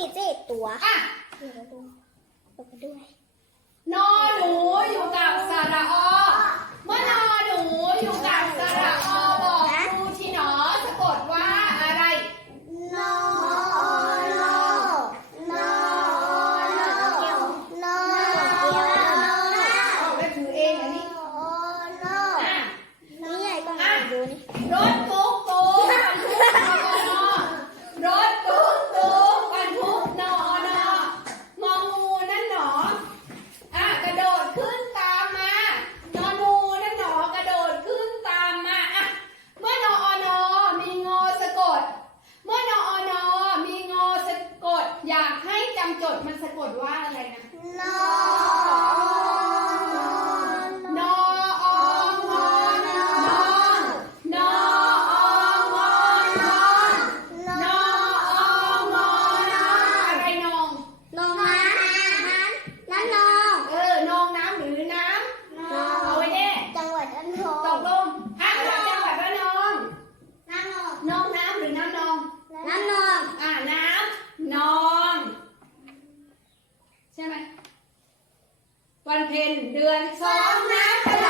มีเจ็ดตัวอะ เดี๋ยวเราดูเราไปด้วย นอหนูอยู่กับสระอเมื่อนอหนูอยู่กับสระอบอกครูที่หนอสะกดว่าอะไร นอโนนอโนเกี่ยวนอเกี่ยวนอเอาไปถือเองอันนี้โนอะนี่ไงกล้องอ่านดูนี่รถตุ๊กตุ๊กบรรทุกนอนอรถตุ๊กตุ๊กบรรทุกนอนององูนั่นหนออะกระโดดขึ้นตามมานอนูนั่นหนอกระโดดขึ้นตามมาอะเมื่อนออนอมีงอสะกด เมื่อนออนอมีงอสะกด อยากให้จำจดมันสะกดว่าอะไรนะ เพ็ญเดือนสองน้ำกระนองเต็มตลิ่งใช่ไหม